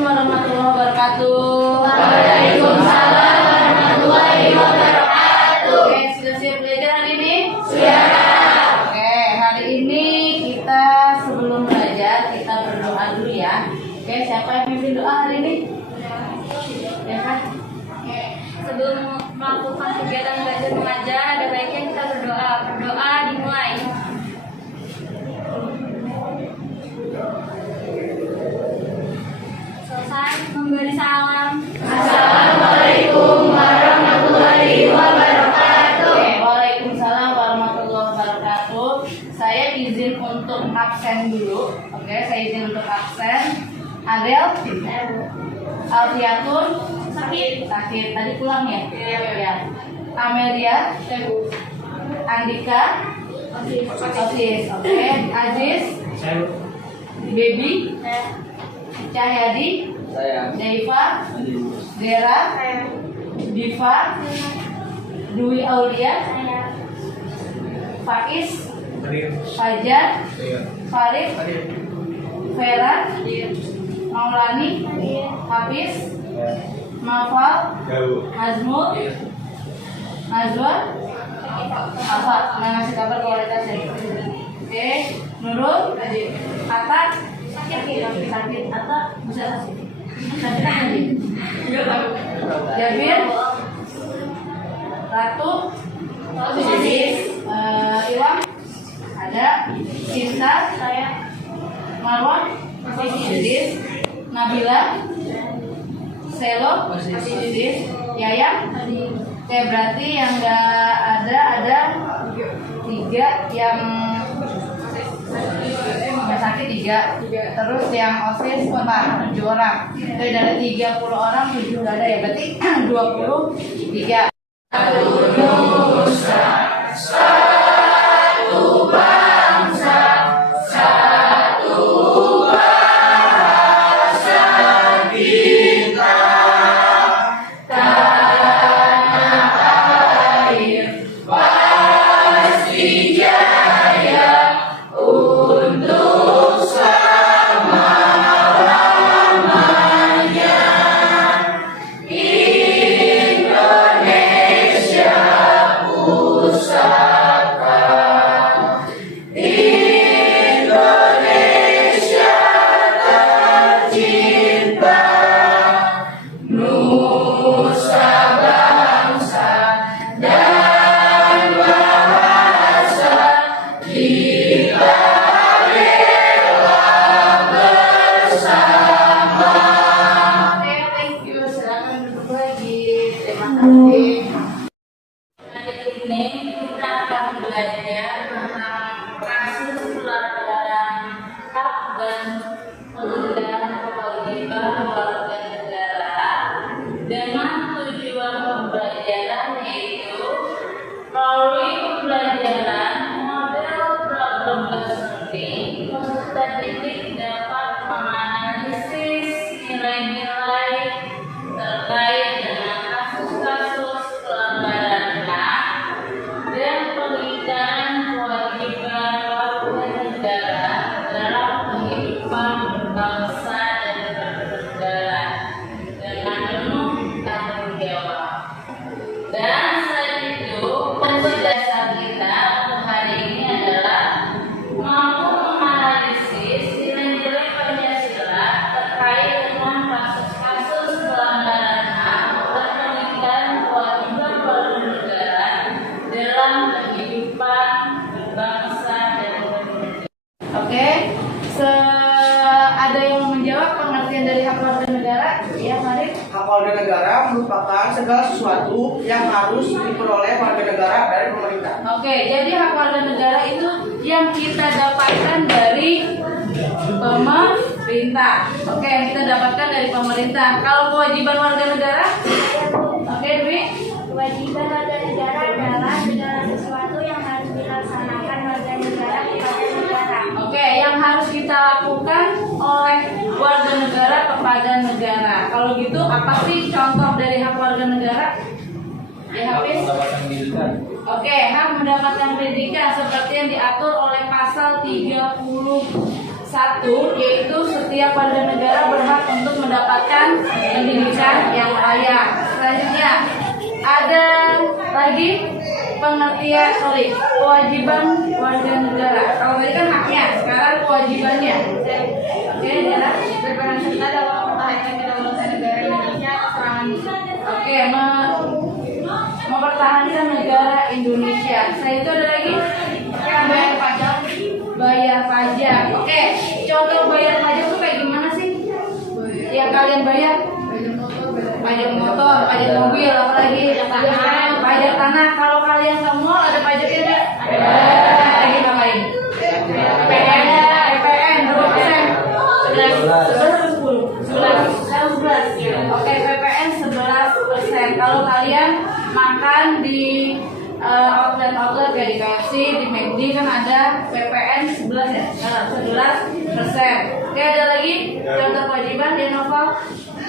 warahmatullahi wabarakatuh. Waalaikumsalam warahmatullahi wabarakatuh. Oke, sudah siap belajar hari ini? Siap. Oke, hari ini kita sebelum belajar kita berdoa dulu ya. Oke, siapa yang mimpin doa hari ini? Ya kan? Oke, sebelum melakukan kegiatan belajar mengajar, ada baiknya kita berdoa. Berdoa dimulai. Selesai memberi salam. Assalamualaikum warahmatullahi wabarakatuh. Oke, waalaikumsalam warahmatullahi wabarakatuh. Saya izin untuk absen dulu. Oke, saya izin untuk absen. Adel, Alfiatun, sakit. Tadi pulang ya? Ya. Amelia, Andika, Osis. Oke, Aziz, Baby, Cahyadi, Deiva, Dera, Diva, Dwi Aulia, Faiz, Fajar, Farid, Vera, Maulani, Hafiz, Mafal, Azmul, Nazwa, Alfa. Nah, ngasih kabar kualitasnya. Oke, Nurul, Atta, sakit Atta bisa sakit lagi. Jabir, Ratu, Iwan, ada Cinta, saya, Marwan, Idris, Nabila, Selo, Idris, Yayang. Oke, berarti yang nggak ada 3 yang nggak sakit 3. Terus yang osis 7 orang. Oke, dari 30 orang 7 nggak ada ya, berarti 23. Ini kita akan belajar tentang kasus pelanggaran hak dan kewajiban warga negara dengan tujuan pembelajaran yaitu melalui pembelajaran model program learning peserta didik dapat menganalisis nilai-nilai terkait dengan kasus-kasus pelanggaran hak dan pengingkaran kewajiban warga negara dalam kehidupan berbangsa dan bernegara dengan penuh tanggung jawab. Dan selain itu, penjelasan kita untuk hari ini adalah mampu menganalisis nilai-nilai Pancasila terkait dengan kasus-kasus pelanggaran hak dan pengingkaran kewajiban warga negara dalam kehidupan berbangsa dan bernegara. Oke, ada yang mau menjawab pengertian dari hak warga negara? Ya, mari. Hak warga negara merupakan segala sesuatu yang harus diperoleh warga negara dari pemerintah. Oke, jadi hak warga negara itu yang kita dapatkan dari pemerintah. Oke, yang kita dapatkan dari pemerintah. Kalau kewajiban warga negara? Oke, Dwi. Kewajiban warga negara adalah segala sesuatu yang harus dilaksanakan warga negara kepada negara. Oke, yang harus kita lakukan oleh warga negara kepada negara. Kalau gitu, apa sih contoh dari hak warga negara? Ya, Hafiz? Mendapatkan pendidikan. Oke, hak mendapatkan pendidikan seperti yang diatur oleh pasal 31, yaitu setiap warga negara berhak untuk mendapatkan pendidikan yang layak. Selanjutnya ada lagi kewajiban warga negara. Kalau tadi kan haknya, sekarang kewajibannya. Oke, adalah berperan serta dalam mempertahankan kedaulatan negara Indonesia serangan. Oke, mempertahankan negara Indonesia. Saya itu ada lagi bayar pajak. Bayar pajak. Oke, contoh bayar pajak itu kayak gimana sih? Yang kalian bayar? Pajak motor, pajak mobil, apalagi pajak tanah. Kalau kalian ke mall ada pajaknya nggak? Lagi tambahin. PPN, berapa persen? 11. Oke, PPN 11%. Kalau kalian makan di outlet kayak di KFC, di McD kan ada PPN 11 ya, 11%. Oke, ada lagi contoh kewajiban di Novel.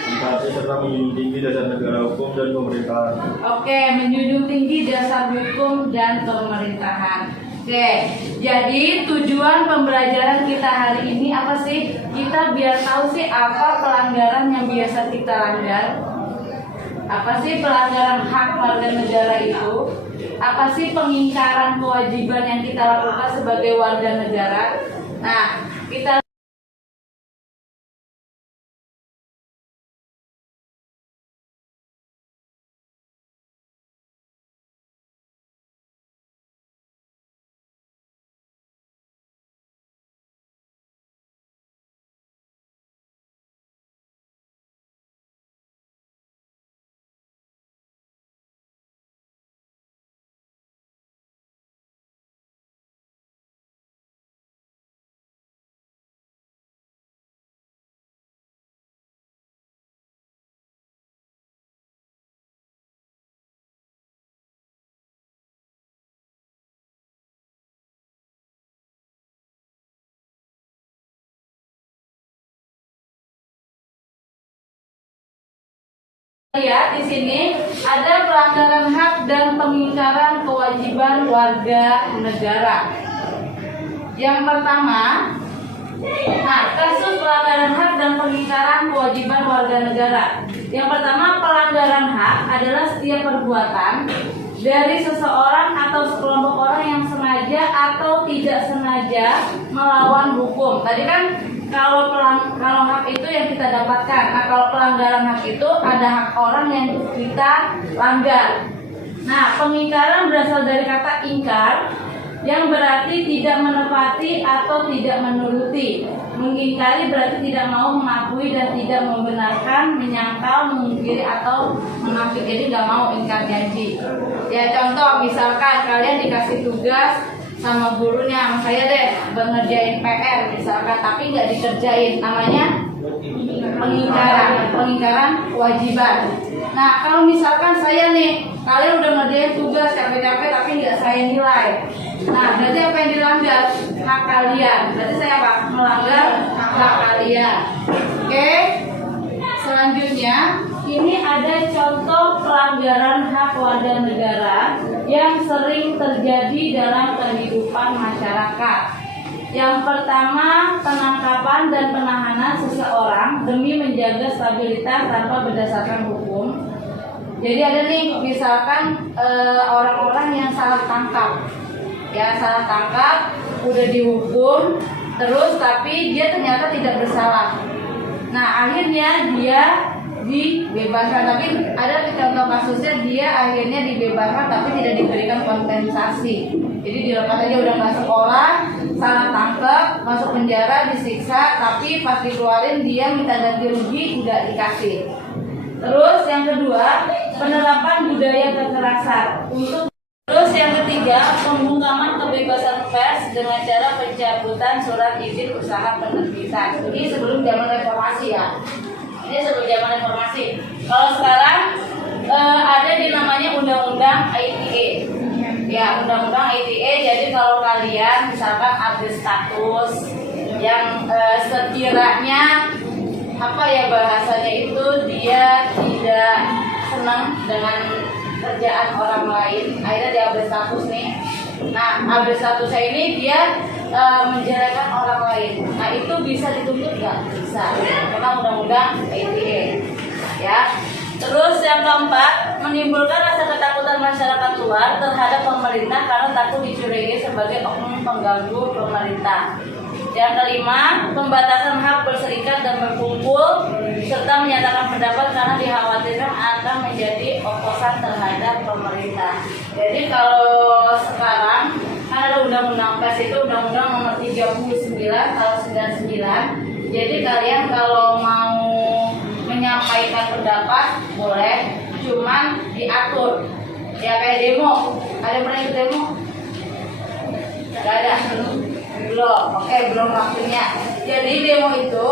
Mentaati serta menjunjung tinggi dasar negara hukum dan pemerintahan. Oke, menjunjung tinggi dasar hukum dan pemerintahan. Oke, jadi tujuan pembelajaran kita hari ini apa sih? Kita biar tahu sih apa pelanggaran yang biasa kita langgar. Apa sih pelanggaran hak warga negara itu? Apa sih pengingkaran kewajiban yang kita lakukan sebagai warga negara? Nah, kita lihat di sini ada pelanggaran hak dan pengingkaran kewajiban warga negara. Yang pertama, kasus pelanggaran hak dan pengingkaran kewajiban warga negara. Yang pertama, pelanggaran hak adalah setiap perbuatan dari seseorang atau sekelompok orang yang sengaja atau tidak sengaja melawan hukum. Tadi kan kalau hak itu yang kita dapatkan. Nah, kalau pelanggaran hak itu ada hak orang yang kita langgar. Nah, pengingkaran berasal dari kata ingkar yang berarti tidak menepati atau tidak menuruti. Mengingkari berarti tidak mau mengakui dan tidak membenarkan, menyangkal, memungkiri atau menafik. Jadi nggak mau ingkar janji. Ya, contoh misalkan kalian dikasih tugas sama gurunya, sama saya deh, ngerjain PR misalkan, tapi nggak dikerjain, namanya pengingkaran kewajiban. Nah, kalau misalkan saya nih, kalian udah ngerjain tugas capek-capek tapi nggak saya nilai, nah berarti apa yang dilanggar? Hak kalian. Berarti saya apa? Melanggar hak kalian. Oke, selanjutnya ini ada contoh pelanggaran hak warga negara yang sering terjadi dalam kehidupan masyarakat. Yang pertama, penangkapan dan penahanan seseorang demi menjaga stabilitas tanpa berdasarkan hukum. Jadi ada nih, misalkan orang-orang yang salah tangkap, udah dihukum, terus tapi dia ternyata tidak bersalah. Nah, akhirnya dia dibebaskan, tapi ada contoh kasusnya dia akhirnya dibebaskan tapi tidak diberikan kompensasi. Jadi dilepas aja, udah nggak sekolah, salah tangkap, masuk penjara, disiksa, tapi pas dikeluarin dia minta ganti rugi, nggak dikasih. Terus yang kedua, penerapan budaya kekerasan. Terus yang ketiga, pembungkaman kebebasan pers dengan cara pencabutan surat izin usaha penerbitan. Ini sebelum zaman reformasi ya. Ini sebelum zaman reformasi. Kalau sekarang ada di namanya Undang-Undang ITE. Ya, Undang-Undang ITE. Jadi kalau kalian misalkan ada status yang sekiranya apa ya bahasanya itu, dia tidak senang dengan kerjaan orang lain, akhirnya dia update status nih. Nah, update statusnya ini dia menjelekkan orang lain. Nah, itu bisa dituntut nggak? Bisa. Karena undang-undang ITE. Ya. Terus yang keempat, menimbulkan rasa ketakutan masyarakat luar terhadap pemerintah karena takut dicurigai sebagai oknum pengganggu pemerintah. Yang kelima, pembatasan hak berserikat dan berkumpul serta menyatakan pendapat karena dikhawatirkan akan menjadi oposan terhadap pemerintah. Jadi kalau sekarang kan ada undang-undang pers itu undang-undang nomor 39 tahun 99. Jadi kalian kalau mau menyampaikan pendapat boleh, cuman diatur. Ya kayak demo. Ada yang pernah ikut demo? Gak ada. Belum. Oke, belum waktunya. Jadi demo itu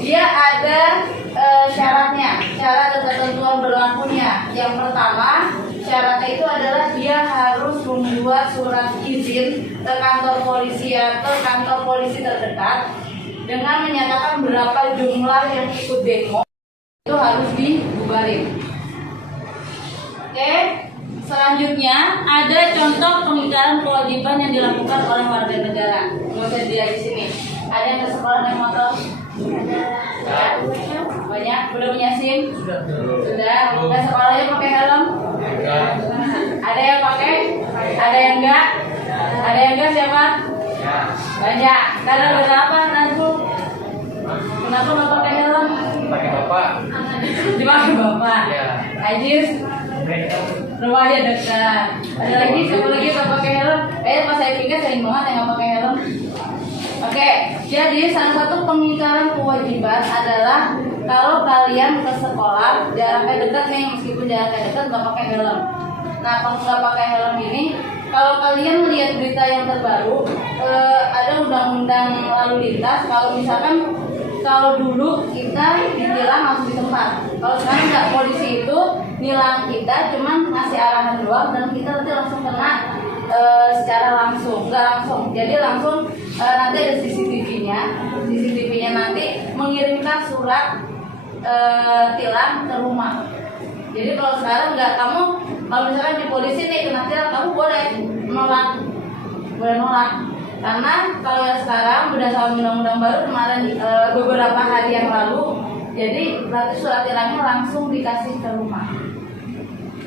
dia ada syaratnya, syarat dan ketentuan berlakunya. Yang pertama, syaratnya itu adalah dia harus membuat surat izin ke kantor polisi atau kantor polisi terdekat dengan menyatakan berapa jumlah yang ikut demo. Itu harus dibubarin. Oke, selanjutnya ada contoh pengingkaran kewajiban yang dilakukan oleh warga negara. Nggak usah dilihat di sini. Ada yang ke sekolah naik motor? Ya. Banyak. Belum punya SIM? Sudah. Ke sekolahnya pakai helm? Ada yang pakai? Ada yang enggak? Ada yang enggak siapa? Banyak. Karena kenapa Nazul? Kenapa nggak pakai helm? Pakai bapak. Dipakai bapak. Ya. Ajis. Rumahnya dekat. Ada lagi siapa lagi nggak pakai helm? Pas saya pikir sering banget yang nggak pakai helm. Oke, jadi salah satu pengingkaran kewajiban adalah kalau kalian ke sekolah jaraknya dekat nih, meskipun jaraknya dekat nggak pakai helm. Nah, kalau nggak pakai helm ini, kalau kalian melihat berita yang terbaru, ada undang-undang lalu lintas. Kalau misalkan kalau dulu kita ditilang langsung di tempat, kalau sekarang nggak, polisi itu nilang kita, cuman ngasih arahan doang dan kita nanti langsung kena secara langsung, nggak langsung. Jadi langsung nanti ada CCTV-nya nanti mengirimkan surat tilang ke rumah. Jadi kalau sekarang nggak, kamu kalau misalkan di polisi nih kena tilang, kamu boleh nolak. Karena kalau yang sekarang berdasarkan undang-undang baru kemarin beberapa hari yang lalu, jadi berarti surat tilangnya langsung dikasih ke rumah.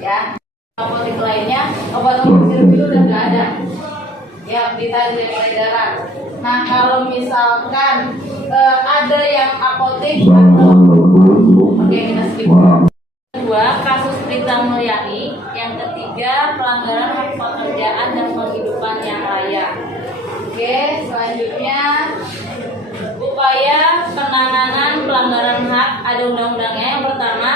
Ya. Apotek lainnya, obat-obat sirup itu udah nggak ada. Ya, ditarik dari peredaran. Nah, kalau misalkan ada yang apotek atau kita skip. Kedua, kasus Prita Mulyani. Yang ketiga, pelanggaran hak pekerjaan dan penghidupan yang layak. Oke, selanjutnya upaya penanganan pelanggaran hak, ada undang-undangnya. Yang pertama,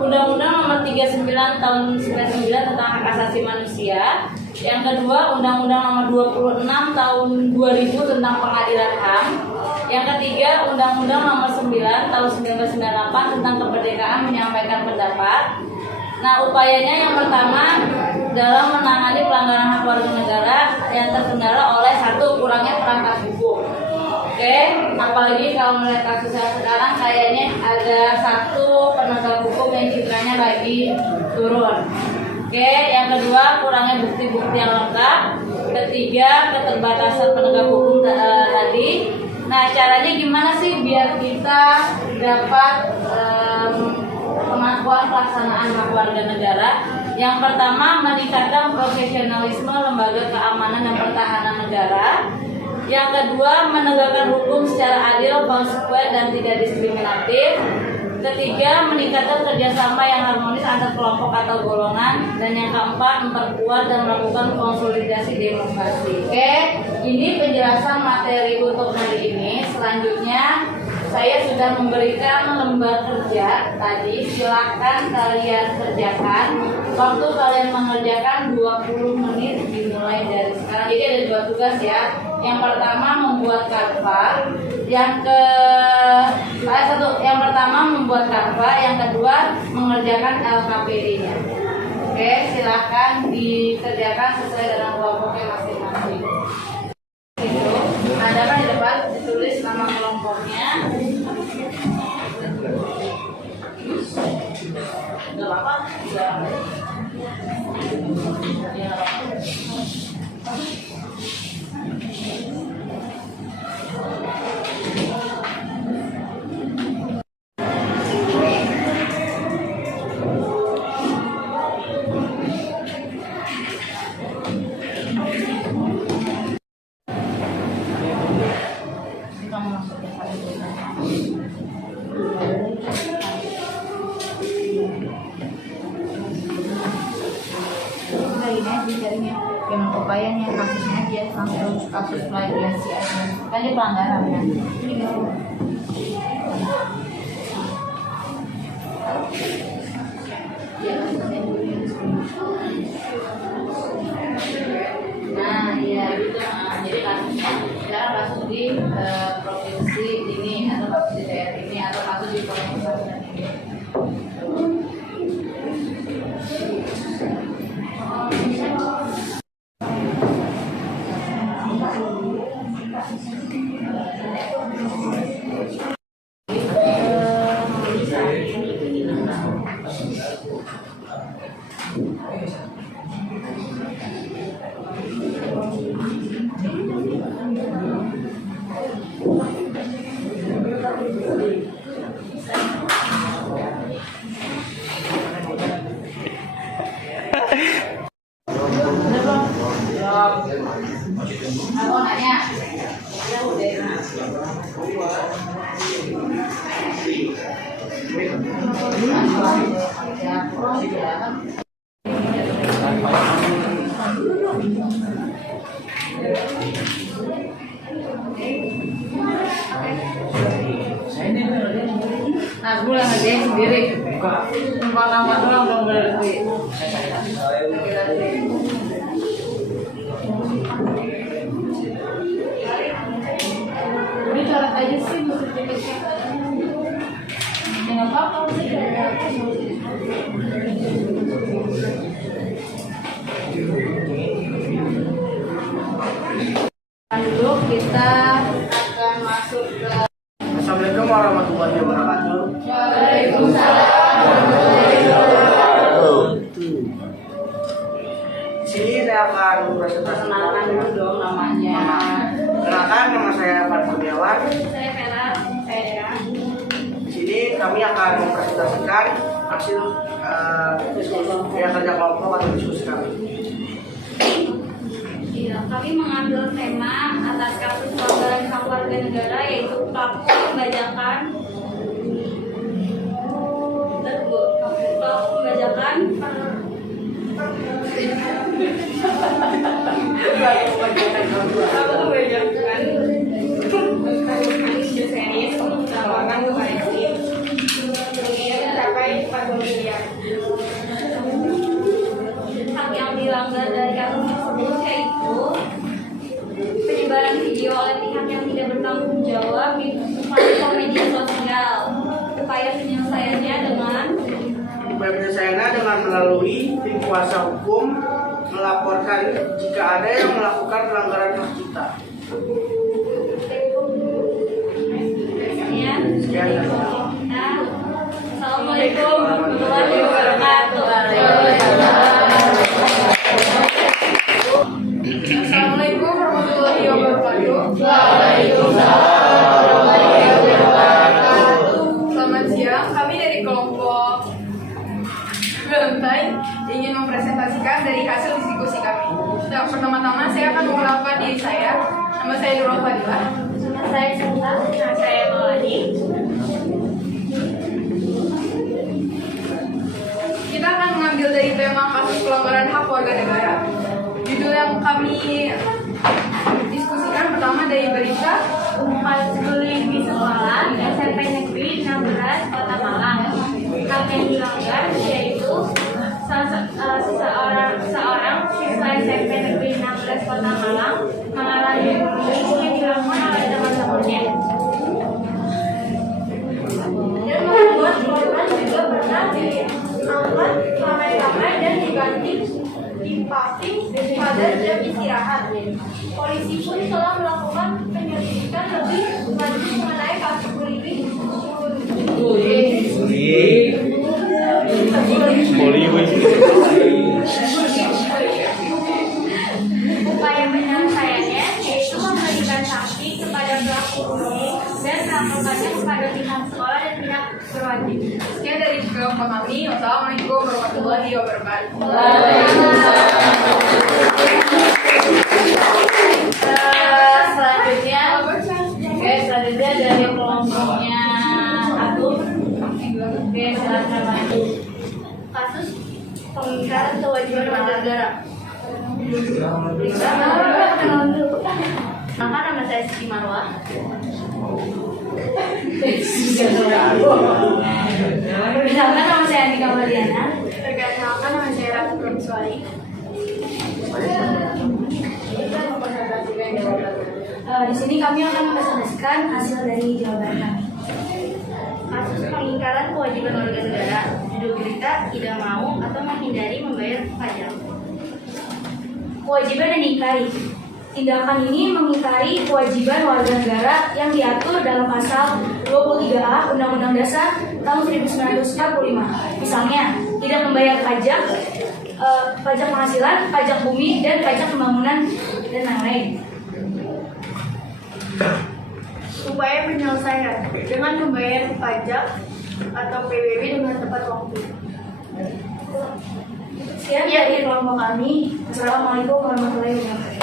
Undang-Undang Nomor 39 Tahun 99 tentang Hak Asasi Manusia. Yang kedua, Undang-Undang Nomor 26 Tahun 2000 tentang Pengadilan HAM. Yang ketiga, Undang-Undang Nomor 9 Tahun 1998 tentang Kemerdekaan Menyampaikan Pendapat. Nah, upayanya yang pertama dalam menangani pelanggaran hak warga negara yang terkendala oleh satu, kurangnya perangkat hukum. Oke, apalagi kalau melihat kasus yang sekarang kayaknya ada satu penegak hukum yang citranya lagi turun. Oke, yang kedua kurangnya bukti-bukti yang lengkap. Ketiga, keterbatasan penegak hukum tadi. Nah, caranya gimana sih biar kita dapat pengakuan pelaksanaan hak warga negara? Yang pertama, meningkatkan profesionalisme lembaga keamanan dan pertahanan negara. Yang kedua, menegakkan hukum secara adil, konsekuen, dan tidak diskriminatif. Ketiga, meningkatkan kerjasama yang harmonis antar kelompok atau golongan. Dan yang keempat, memperkuat dan melakukan konsolidasi demokrasi. Oke, ini penjelasan materi untuk hari ini. Selanjutnya, saya sudah memberikan lembar kerja tadi. Silakan kalian kerjakan. Waktu kalian mengerjakan 20 menit dimulai dari sekarang. Jadi ada 2 tugas ya. Yang pertama membuat kanva, yang pertama membuat kanva, yang kedua mengerjakan LKPD-nya. Oke, silakan dikerjakan sesuai dengan kelompoknya masing-masing. Itu ada kan di depan ditulis nama kelompoknya. Gak apa-apa. Kamu masuk ke ini aja jadinya yang upayanya kasusnya aja kasus violasi aja kan dia pelanggaran kan. Nah iya gitu. Jadi kasusnya sekarang kasus di provinsi ini atau kasus di daerah ini atau kasus di provinsi ini. Aku nanya. Nah, pulang aja sendiri. Numpang nama doang belum berarti. Udah coret aja sih sertifikatnya. Nggak apa-apa sih. Dulu kita akan masuk ke Assalamualaikum warahmatullahi wabarakatuh. Waalaikumsalam warahmatullahi wabarakatuh. Di sini saya akan presentasikan Perkenalkan dulu dong namanya. Kenalkan, nama saya Pak Kurniawan. Saya Vera. Saya Dera. Di sini kami akan mempresentasikan hasil kerja kelompok atau diskusi kami. Iya, kami mengambil tema atas kasus pelanggaran hak warga negara yaitu pelaku pembajakan series melaporkan ke Baris Krim kerugian mencapai 40 miliar. Hak yang dilanggar dari kasus tersebut yaitu penyebaran video oleh pihak yang tidak bertanggung jawab di platform media sosial. Upaya penyelesaiannya dengan melalui tim kuasa hukum melaporkan jika ada yang melakukan pelanggaran hak kita. Sekian. Assalamualaikum warahmatullahi wabarakatuh. Assalamualaikum warahmatullahi wabarakatuh. Waalaikumsalam warahmatullahi wabarakatuh. Selamat siang, kami dari kelompok Valentine ingin mempresentasikan dari hasil diskusi kami. Nah, pertama-tama saya akan mengenalkan diri saya. Nama saya Nurul Fadilah. Nama saya Sinta. Nama saya Maulani. Kita akan mengambil dari tema kasus pelanggaran hak warga negara. Judul yang kami diskusikan pertama dari berita Kasus bullying di sekolah SMP Negeri 16 Kota Malang. Hak yang dilanggar yaitu seorang siswa SMP Negeri 16 Kota Malang mengalami bullying yang dilakukan oleh teman-temannya. Dan membuat korban juga pernah diangkat ramai-ramai dan diganti dipasing pada jam istirahat. Polisi pun telah melakukan penyelidikan lebih lanjut mengenai kasus bullying. Bullying. jumpa kami. Wassalamualaikum warahmatullahi wabarakatuh. Selanjutnya, selanjutnya dari kelompoknya Agung. Silakan maju. Kasus pengingkaran kewajiban warga negara. Maka nama saya Siti Marwah. Misalkan nama saya Andika Mariana. Perkenalkan nama saya Ratu Purwoswari. Di sini kami akan mempresentasikan hasil dari jawaban kami. Kasus pengingkaran kewajiban warga negara. Judul berita tidak mau atau menghindari membayar pajak. Kewajiban yang diingkari. Tindakan ini mengingkari kewajiban warga negara yang diatur dalam pasal 23A Undang-Undang Dasar tahun 1945. Misalnya, tidak membayar pajak, pajak penghasilan, pajak bumi, dan pajak pembangunan, dan lain-lain. Upaya penyelesaian dengan membayar pajak atau PBB dengan tepat waktu. Sekian dari kelompok kami. Assalamualaikum warahmatullahi wabarakatuh.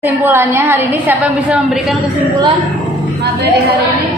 Kesimpulannya hari ini siapa yang bisa memberikan kesimpulan materi hari ini?